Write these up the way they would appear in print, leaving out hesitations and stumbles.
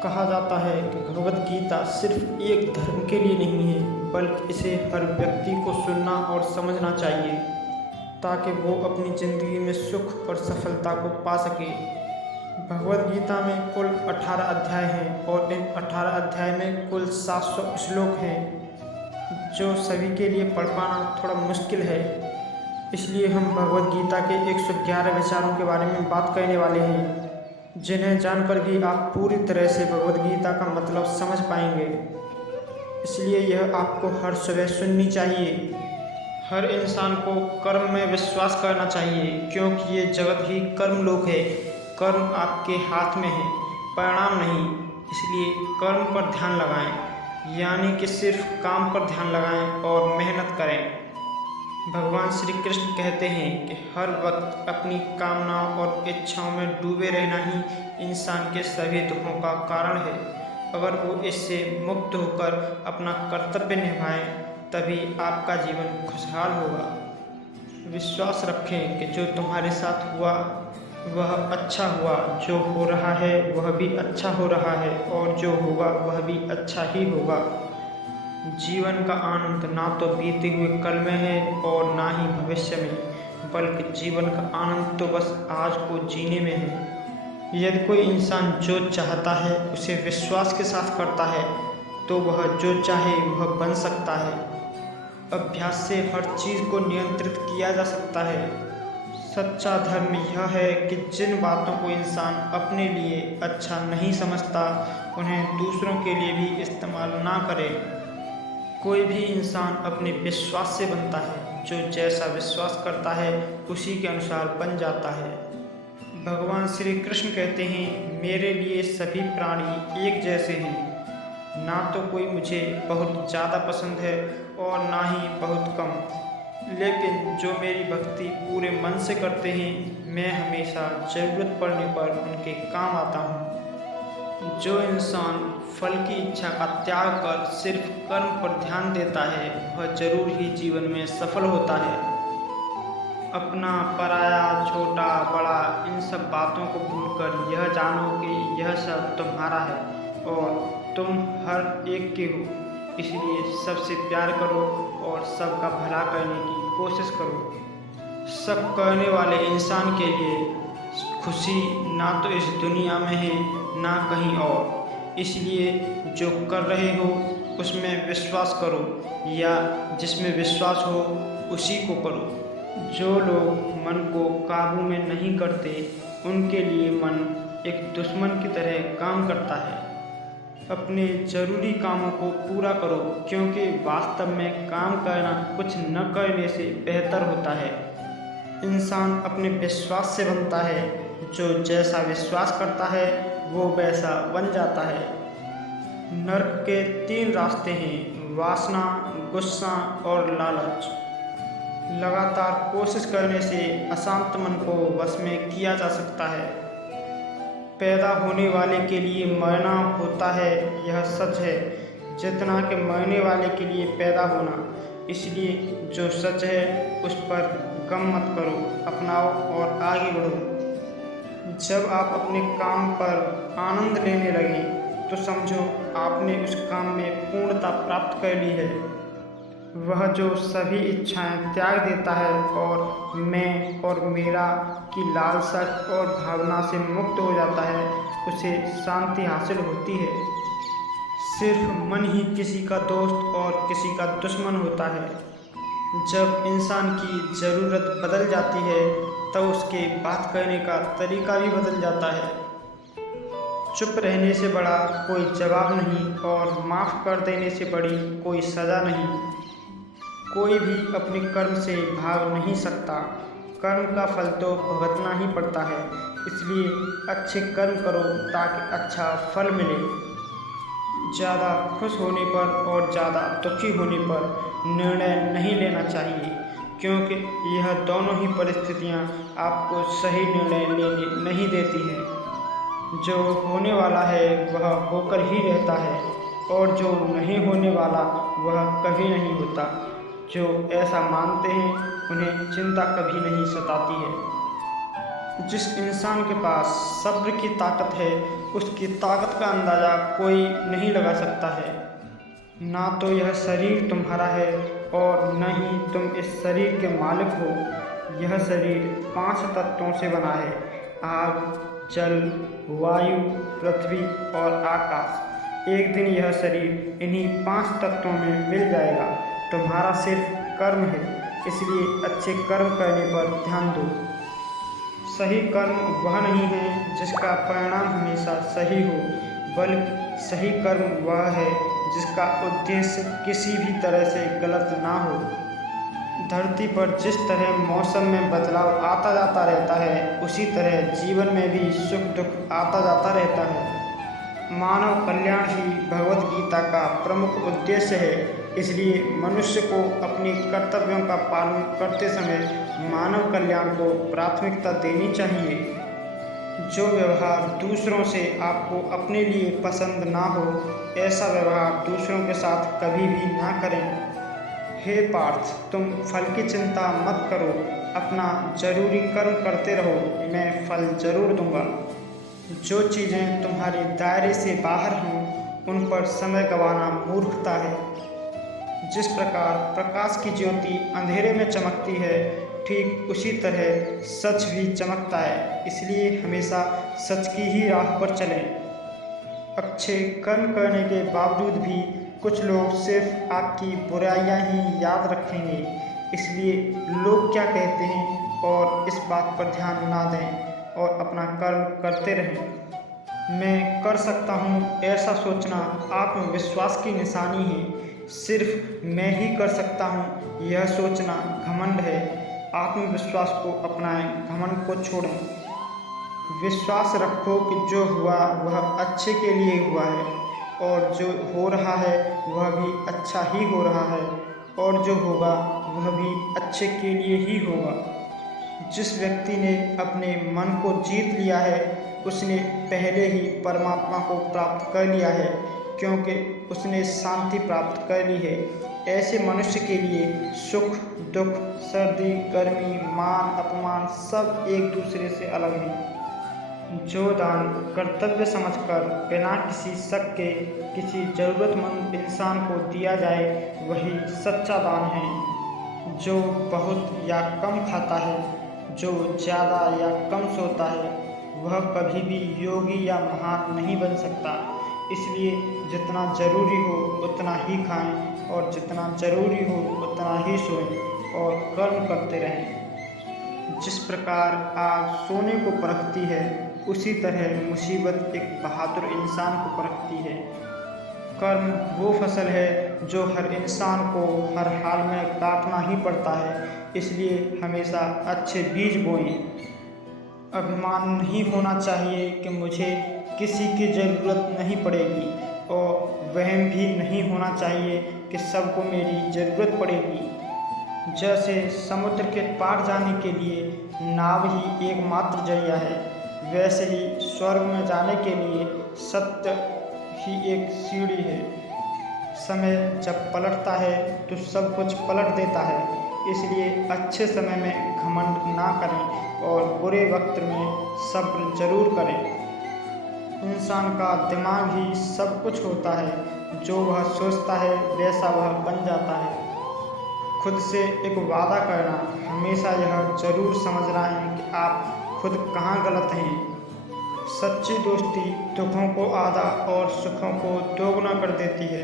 कहा जाता है कि भगवत गीता सिर्फ एक धर्म के लिए नहीं है, बल्कि इसे हर व्यक्ति को सुनना और समझना चाहिए ताकि वो अपनी ज़िंदगी में सुख और सफलता को पा सके। भगवत गीता में कुल 18 अध्याय हैं और इन 18 अध्याय में कुल 700 श्लोक हैं, जो सभी के लिए पढ़ पाना थोड़ा मुश्किल है। इसलिए हम भगवत गीता के 111 विचारों के बारे में बात करने वाले हैं, जिन्हें जानकर भी आप पूरी तरह से भगवत गीता का मतलब समझ पाएंगे। इसलिए यह आपको हर सुबह सुननी चाहिए। हर इंसान को कर्म में विश्वास करना चाहिए, क्योंकि ये जगत ही कर्मलोक है। कर्म आपके हाथ में है, परिणाम नहीं। इसलिए कर्म पर ध्यान लगाएं, यानी कि सिर्फ काम पर ध्यान लगाएं और मेहनत करें। भगवान श्री कृष्ण कहते हैं कि हर वक्त अपनी कामनाओं और इच्छाओं में डूबे रहना ही इंसान के सभी दुखों का कारण है। अगर वो इससे मुक्त होकर अपना कर्तव्य निभाएं, तभी आपका जीवन खुशहाल होगा। विश्वास रखें कि जो तुम्हारे साथ हुआ वह अच्छा हुआ, जो हो रहा है वह भी अच्छा हो रहा है, और जो होगा वह भी अच्छा ही होगा। जीवन का आनंद ना तो बीते हुए कल में है और ना ही भविष्य में, बल्कि जीवन का आनंद तो बस आज को जीने में है। यदि कोई इंसान जो चाहता है उसे विश्वास के साथ करता है, तो वह जो चाहे वह बन सकता है। अभ्यास से हर चीज़ को नियंत्रित किया जा सकता है। सच्चा धर्म यह है कि जिन बातों को इंसान अपने लिए अच्छा नहीं समझता, उन्हें दूसरों के लिए भी इस्तेमाल ना करे। कोई भी इंसान अपने विश्वास से बनता है। जो जैसा विश्वास करता है उसी के अनुसार बन जाता है। भगवान श्री कृष्ण कहते हैं, मेरे लिए सभी प्राणी एक जैसे हैं। ना तो कोई मुझे बहुत ज़्यादा पसंद है और ना ही बहुत कम, लेकिन जो मेरी भक्ति पूरे मन से करते हैं, मैं हमेशा ज़रूरत पड़ने पर उनके काम आता हूँ। जो इंसान फल की इच्छा का त्याग कर सिर्फ कर्म पर ध्यान देता है, वह जरूर ही जीवन में सफल होता है। अपना, पराया, छोटा, बड़ा, इन सब बातों को भूलकर यह जानो कि यह सब तुम्हारा है और तुम हर एक के हो। इसलिए सबसे प्यार करो और सबका भला करने की कोशिश करो। सब करने वाले इंसान के लिए खुशी ना तो इस दुनिया में है ना कहीं और। इसलिए जो कर रहे हो उसमें विश्वास करो, या जिसमें विश्वास हो उसी को करो। जो लोग मन को काबू में नहीं करते, उनके लिए मन एक दुश्मन की तरह काम करता है। अपने ज़रूरी कामों को पूरा करो, क्योंकि वास्तव में काम करना कुछ न करने से बेहतर होता है। इंसान अपने विश्वास से बनता है। जो जैसा विश्वास करता है वो वैसा बन जाता है। नर्क के 3 रास्ते हैं, वासना, गुस्सा और लालच। लगातार कोशिश करने से अशांत मन को वश में किया जा सकता है। पैदा होने वाले के लिए मरना होता है, यह सच है, जितना कि मरने वाले के लिए पैदा होना। इसलिए जो सच है उस पर गम मत करो, अपनाओ और आगे बढ़ो। जब आप अपने काम पर आनंद लेने लगें, तो समझो आपने उस काम में पूर्णता प्राप्त कर ली है। वह जो सभी इच्छाएं त्याग देता है और मैं और मेरा की लालसा और भावना से मुक्त हो जाता है, उसे शांति हासिल होती है। सिर्फ मन ही किसी का दोस्त और किसी का दुश्मन होता है। जब इंसान की ज़रूरत बदल जाती है, तब उसके बात करने का तरीका भी बदल जाता है। चुप रहने से बड़ा कोई जवाब नहीं और माफ़ कर देने से बड़ी कोई सज़ा नहीं। कोई भी अपने कर्म से भाग नहीं सकता। कर्म का फल तो भुगतना ही पड़ता है। इसलिए अच्छे कर्म करो ताकि अच्छा फल मिले। ज़्यादा खुश होने पर और ज़्यादा दुखी होने पर निर्णय नहीं लेना चाहिए, क्योंकि यह दोनों ही परिस्थितियां आपको सही निर्णय लेने नहीं देती हैं। जो होने वाला है वह होकर ही रहता है, और जो नहीं होने वाला वह कभी नहीं होता। जो ऐसा मानते हैं उन्हें चिंता कभी नहीं सताती है। जिस इंसान के पास सब्र की ताकत है, उसकी ताकत का अंदाज़ा कोई नहीं लगा सकता है। ना तो यह शरीर तुम्हारा है और न ही तुम इस शरीर के मालिक हो। यह शरीर 5 तत्वों से बना है: आग, जल, वायु, पृथ्वी और आकाश। एक दिन यह शरीर इन्हीं 5 तत्वों में मिल जाएगा। तुम्हारा सिर्फ कर्म है, इसलिए अच्छे कर्म करने पर ध्यान दो। सही कर्म वह नहीं है जिसका परिणाम हमेशा सही हो, बल्कि सही कर्म वह है जिसका उद्देश्य किसी भी तरह से गलत ना हो। धरती पर जिस तरह मौसम में बदलाव आता जाता रहता है, उसी तरह जीवन में भी सुख दुख आता जाता रहता है। मानव कल्याण ही भगवत गीता का प्रमुख उद्देश्य है। इसलिए मनुष्य को अपने कर्तव्यों का पालन करते समय मानव कल्याण को प्राथमिकता देनी चाहिए। जो व्यवहार दूसरों से आपको अपने लिए पसंद ना हो, ऐसा व्यवहार दूसरों के साथ कभी भी ना करें। हे पार्थ, तुम फल की चिंता मत करो, अपना जरूरी कर्म करते रहो, मैं फल जरूर दूंगा। जो चीज़ें तुम्हारे दायरे से बाहर हों, उन पर समय गंवाना मूर्खता है। जिस प्रकार प्रकाश की ज्योति अंधेरे में चमकती है, ठीक उसी तरह सच भी चमकता है। इसलिए हमेशा सच की ही राह पर चलें। अच्छे कर्म करने के बावजूद भी कुछ लोग सिर्फ आपकी बुराइयां ही याद रखेंगे। इसलिए लोग क्या कहते हैं और इस बात पर ध्यान ना दें और अपना कर्म करते रहें। मैं कर सकता हूँ, ऐसा सोचना आत्मविश्वास की निशानी है। सिर्फ मैं ही कर सकता हूँ, यह सोचना घमंड है। आत्मविश्वास को अपनाएं, घमंड को छोड़ें। विश्वास रखो कि जो हुआ वह अच्छे के लिए हुआ है, और जो हो रहा है वह भी अच्छा ही हो रहा है, और जो होगा वह भी अच्छे के लिए ही होगा। जिस व्यक्ति ने अपने मन को जीत लिया है, उसने पहले ही परमात्मा को प्राप्त कर लिया है, क्योंकि उसने शांति प्राप्त कर ली है। ऐसे मनुष्य के लिए सुख दुख, सर्दी गर्मी, मान अपमान सब एक दूसरे से अलग हैं। जो दान कर्तव्य समझकर बिना किसी शक के किसी ज़रूरतमंद इंसान को दिया जाए, वही सच्चा दान है। जो बहुत या कम खाता है, जो ज़्यादा या कम सोता है, वह कभी भी योगी या महान नहीं बन सकता। इसलिए जितना ज़रूरी हो उतना ही खाएं, और जितना ज़रूरी हो उतना ही सोएं और कर्म करते रहें। जिस प्रकार आग सोने को परखती है, उसी तरह मुसीबत एक बहादुर इंसान को परखती है। कर्म वो फसल है जो हर इंसान को हर हाल में काटना ही पड़ता है। इसलिए हमेशा अच्छे बीज बोएं। अभिमान नहीं होना चाहिए कि मुझे किसी की ज़रूरत नहीं पड़ेगी, और वहम भी नहीं होना चाहिए कि सबको मेरी ज़रूरत पड़ेगी। जैसे समुद्र के पार जाने के लिए नाव ही एकमात्र जरिया है, वैसे ही स्वर्ग में जाने के लिए सत्य ही एक सीढ़ी है। समय जब पलटता है तो सब कुछ पलट देता है। इसलिए अच्छे समय में घमंड ना करें और बुरे वक्त में सब्र जरूर करें। इंसान का दिमाग ही सब कुछ होता है। जो वह सोचता है वैसा वह बन जाता है। खुद से एक वादा करना, हमेशा यह जरूर समझना है कि आप खुद कहाँ गलत हैं। सच्ची दोस्ती दुखों को आधा और सुखों को दोगुना कर देती है।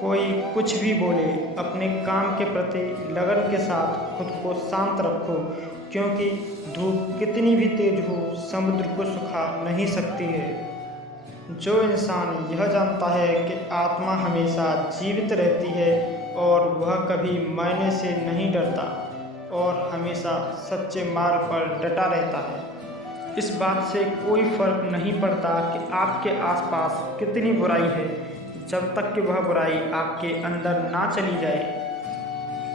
कोई कुछ भी बोले, अपने काम के प्रति लगन के साथ खुद को शांत रखो, क्योंकि धूप कितनी भी तेज हो, समुद्र को सुखा नहीं सकती है। जो इंसान यह जानता है कि आत्मा हमेशा जीवित रहती है और वह कभी मरने से नहीं डरता और हमेशा सच्चे मार्ग पर डटा रहता है, इस बात से कोई फर्क नहीं पड़ता कि आपके आसपास कितनी बुराई है, जब तक कि वह बुराई आपके अंदर ना चली जाए।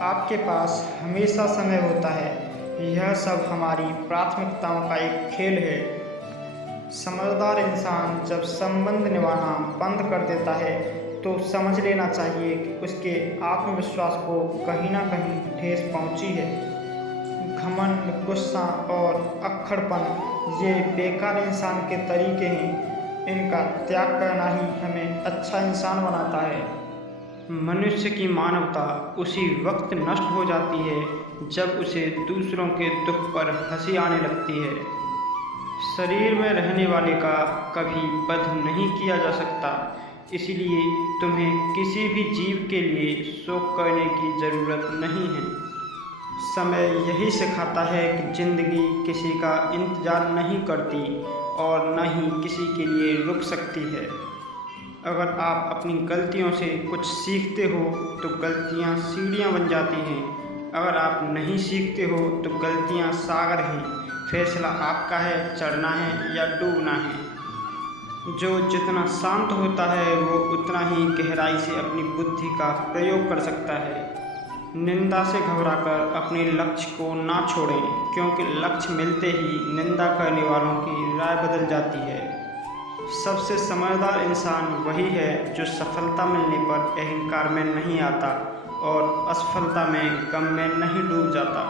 आपके पास हमेशा समय होता है। यह सब हमारी प्राथमिकताओं का एक खेल है। समझदार इंसान जब संबंध निभाना बंद कर देता है तो समझ लेना चाहिए कि उसके आत्मविश्वास को कहीं ना कहीं ठेस पहुंची है। घमंड, गुस्सा और अक्खड़पन ये बेकार इंसान के तरीके हैं। इनका त्याग करना ही हमें अच्छा इंसान बनाता है। मनुष्य की मानवता उसी वक्त नष्ट हो जाती है जब उसे दूसरों के दुख पर हंसी आने लगती है। शरीर में रहने वाले का कभी वध नहीं किया जा सकता, इसलिए तुम्हें किसी भी जीव के लिए शोक करने की ज़रूरत नहीं है। समय यही सिखाता है कि ज़िंदगी किसी का इंतज़ार नहीं करती और न ही किसी के लिए रुक सकती है। अगर आप अपनी गलतियों से कुछ सीखते हो तो गलतियाँ सीढ़ियाँ बन जाती हैं। अगर आप नहीं सीखते हो तो गलतियाँ सागर हैं। फैसला आपका है, चढ़ना है या डूबना है। जो जितना शांत होता है वो उतना ही गहराई से अपनी बुद्धि का प्रयोग कर सकता है। निंदा से घबराकर अपने लक्ष्य को ना छोड़ें, क्योंकि लक्ष्य मिलते ही निंदा करने वालों की राय बदल जाती है। सबसे समझदार इंसान वही है जो सफलता मिलने पर अहंकार में नहीं आता और असफलता में गम में नहीं डूब जाता।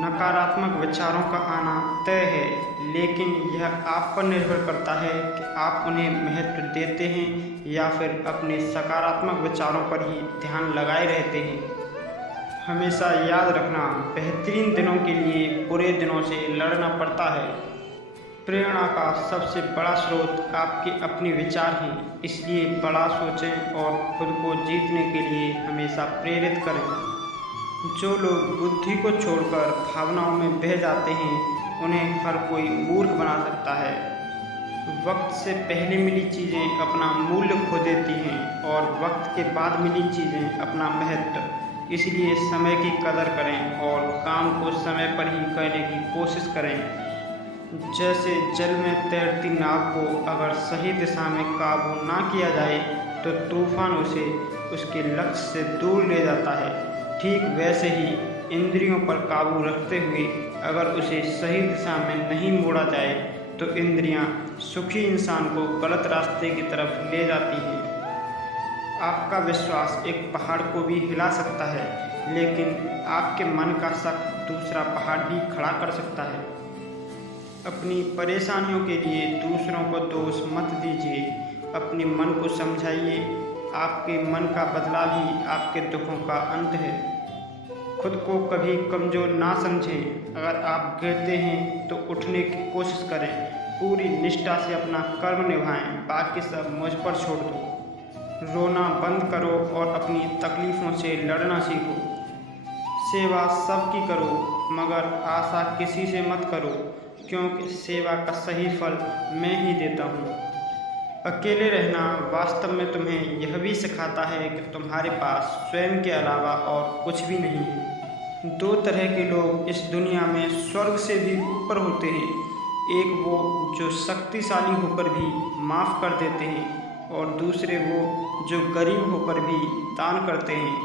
नकारात्मक विचारों का आना तय है, लेकिन यह आप पर निर्भर करता है कि आप उन्हें महत्व देते हैं या फिर अपने सकारात्मक विचारों पर ही ध्यान लगाए रहते हैं। हमेशा याद रखना, बेहतरीन दिनों के लिए बुरे दिनों से लड़ना पड़ता है। प्रेरणा का सबसे बड़ा स्रोत आपके अपने विचार हैं, इसलिए बड़ा सोचें और खुद को जीतने के लिए हमेशा प्रेरित करें। जो लोग बुद्धि को छोड़कर भावनाओं में बह जाते हैं उन्हें हर कोई मूर्ख बना सकता है। वक्त से पहले मिली चीज़ें अपना मूल्य खो देती हैं और वक्त के बाद मिली चीज़ें अपना महत्व। इसलिए समय की कदर करें और काम को समय पर ही करने की कोशिश करें। जैसे जल में तैरती नाव को अगर सही दिशा में काबू ना किया जाए तो तूफान उसे उसके लक्ष्य से दूर ले जाता है, ठीक वैसे ही इंद्रियों पर काबू रखते हुए अगर उसे सही दिशा में नहीं मोड़ा जाए तो इंद्रियां सुखी इंसान को गलत रास्ते की तरफ ले जाती हैं। आपका विश्वास एक पहाड़ को भी हिला सकता है, लेकिन आपके मन का शक दूसरा पहाड़ भी खड़ा कर सकता है। अपनी परेशानियों के लिए दूसरों को दोष मत दीजिए, अपने मन को समझाइए। आपके मन का बदलाव ही आपके दुखों का अंत है। खुद को कभी कमज़ोर ना समझें। अगर आप गिरते हैं तो उठने की कोशिश करें। पूरी निष्ठा से अपना कर्म निभाएं, बाकी सब मुझ पर छोड़ दो। रोना बंद करो और अपनी तकलीफ़ों से लड़ना सीखो। सेवा सबकी करो, मगर आशा किसी से मत करो, क्योंकि सेवा का सही फल मैं ही देता हूँ। अकेले रहना वास्तव में तुम्हें यह भी सिखाता है कि तुम्हारे पास स्वयं के अलावा और कुछ भी नहीं है। दो तरह के लोग इस दुनिया में स्वर्ग से भी ऊपर होते हैं। एक वो जो शक्तिशाली होकर भी माफ़ कर देते हैं और दूसरे वो जो गरीब होकर भी दान करते हैं।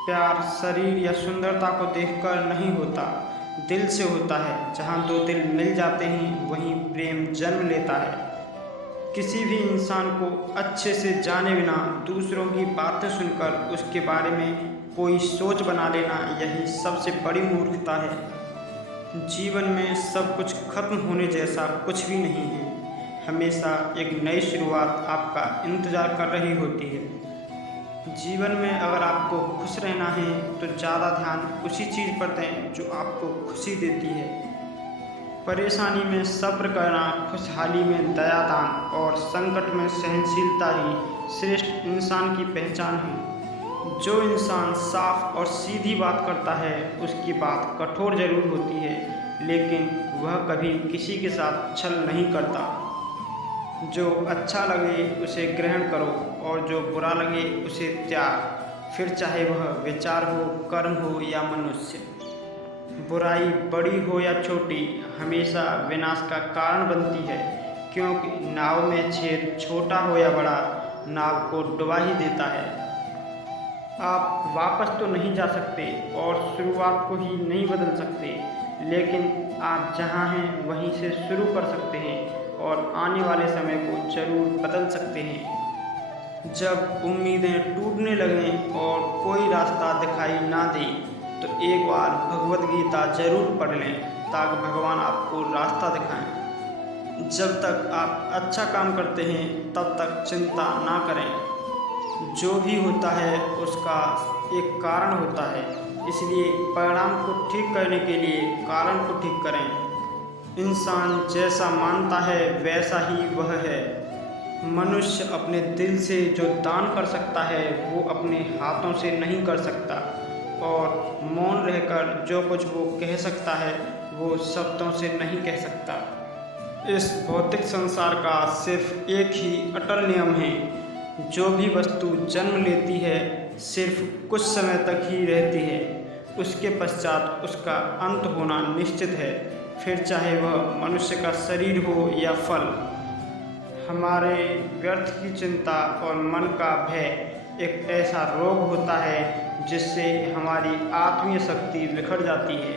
प्यार शरीर या सुंदरता को देखकर नहीं होता, दिल से होता है। जहाँ दो दिल मिल जाते हैं वहीं प्रेम जन्म लेता है। किसी भी इंसान को अच्छे से जाने बिना दूसरों की बातें सुनकर उसके बारे में कोई सोच बना लेना यही सबसे बड़ी मूर्खता है। जीवन में सब कुछ खत्म होने जैसा कुछ भी नहीं है। हमेशा एक नई शुरुआत आपका इंतज़ार कर रही होती है। जीवन में अगर आपको खुश रहना है तो ज़्यादा ध्यान उसी चीज़ पर दें जो आपको खुशी देती है। परेशानी में सब्र करना, खुशहाली में दयादान और संकट में सहनशीलता ही श्रेष्ठ इंसान की पहचान है। जो इंसान साफ और सीधी बात करता है उसकी बात कठोर जरूर होती है, लेकिन वह कभी किसी के साथ छल नहीं करता। जो अच्छा लगे उसे ग्रहण करो और जो बुरा लगे उसे त्याग, फिर चाहे वह विचार हो, कर्म हो या मनुष्य। बुराई बड़ी हो या छोटी हमेशा विनाश का कारण बनती है, क्योंकि नाव में छेद छोटा हो या बड़ा नाव को डुबा ही देता है। आप वापस तो नहीं जा सकते और शुरुआत को ही नहीं बदल सकते, लेकिन आप जहाँ हैं वहीं से शुरू कर सकते हैं और आने वाले समय को जरूर बदल सकते हैं। जब उम्मीदें टूटने लगें और कोई रास्ता दिखाई ना दे तो एक बार भगवद गीता जरूर पढ़ लें ताकि भगवान आपको रास्ता दिखाएं। जब तक आप अच्छा काम करते हैं तब तक चिंता ना करें। जो भी होता है उसका एक कारण होता है, इसलिए परिणाम को ठीक करने के लिए कारण को ठीक करें। इंसान जैसा मानता है वैसा ही वह है। मनुष्य अपने दिल से जो दान कर सकता है वो अपने हाथों से नहीं कर सकता, और मौन रहकर जो कुछ वो कह सकता है वो शब्दों से नहीं कह सकता। इस भौतिक संसार का सिर्फ एक ही अटल नियम है, जो भी वस्तु जन्म लेती है सिर्फ कुछ समय तक ही रहती है, उसके पश्चात उसका अंत होना निश्चित है, फिर चाहे वह मनुष्य का शरीर हो या फल। हमारे व्यर्थ की चिंता और मन का भय एक ऐसा रोग होता है जिससे हमारी आत्मीय शक्ति बिखर जाती है।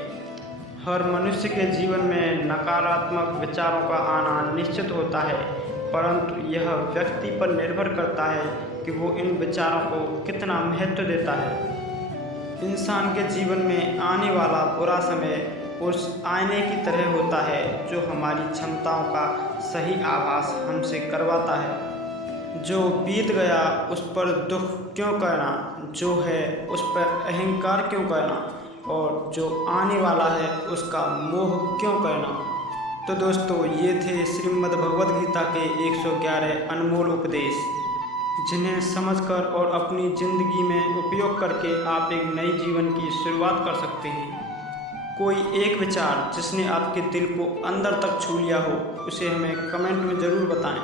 हर मनुष्य के जीवन में नकारात्मक विचारों का आना निश्चित होता है, परंतु यह व्यक्ति पर निर्भर करता है कि वो इन विचारों को कितना महत्व देता है। इंसान के जीवन में आने वाला बुरा समय उस आईने की तरह होता है जो हमारी क्षमताओं का सही आभास हमसे करवाता है। जो बीत गया उस पर दुख क्यों करना, जो है उस पर अहंकार क्यों करना, और जो आने वाला है उसका मोह क्यों करना। तो दोस्तों, ये थे श्रीमद् भगवद गीता के 111 अनमोल उपदेश, जिन्हें समझकर और अपनी ज़िंदगी में उपयोग करके आप एक नई जीवन की शुरुआत कर सकते हैं। कोई एक विचार जिसने आपके दिल को अंदर तक छू लिया हो उसे हमें कमेंट में ज़रूर बताएं।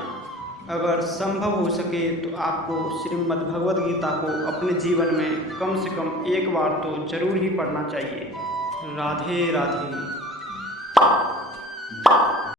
अगर संभव हो सके तो आपको श्रीमद् भगवद गीता को अपने जीवन में कम से कम एक बार तो जरूर ही पढ़ना चाहिए। राधे राधे।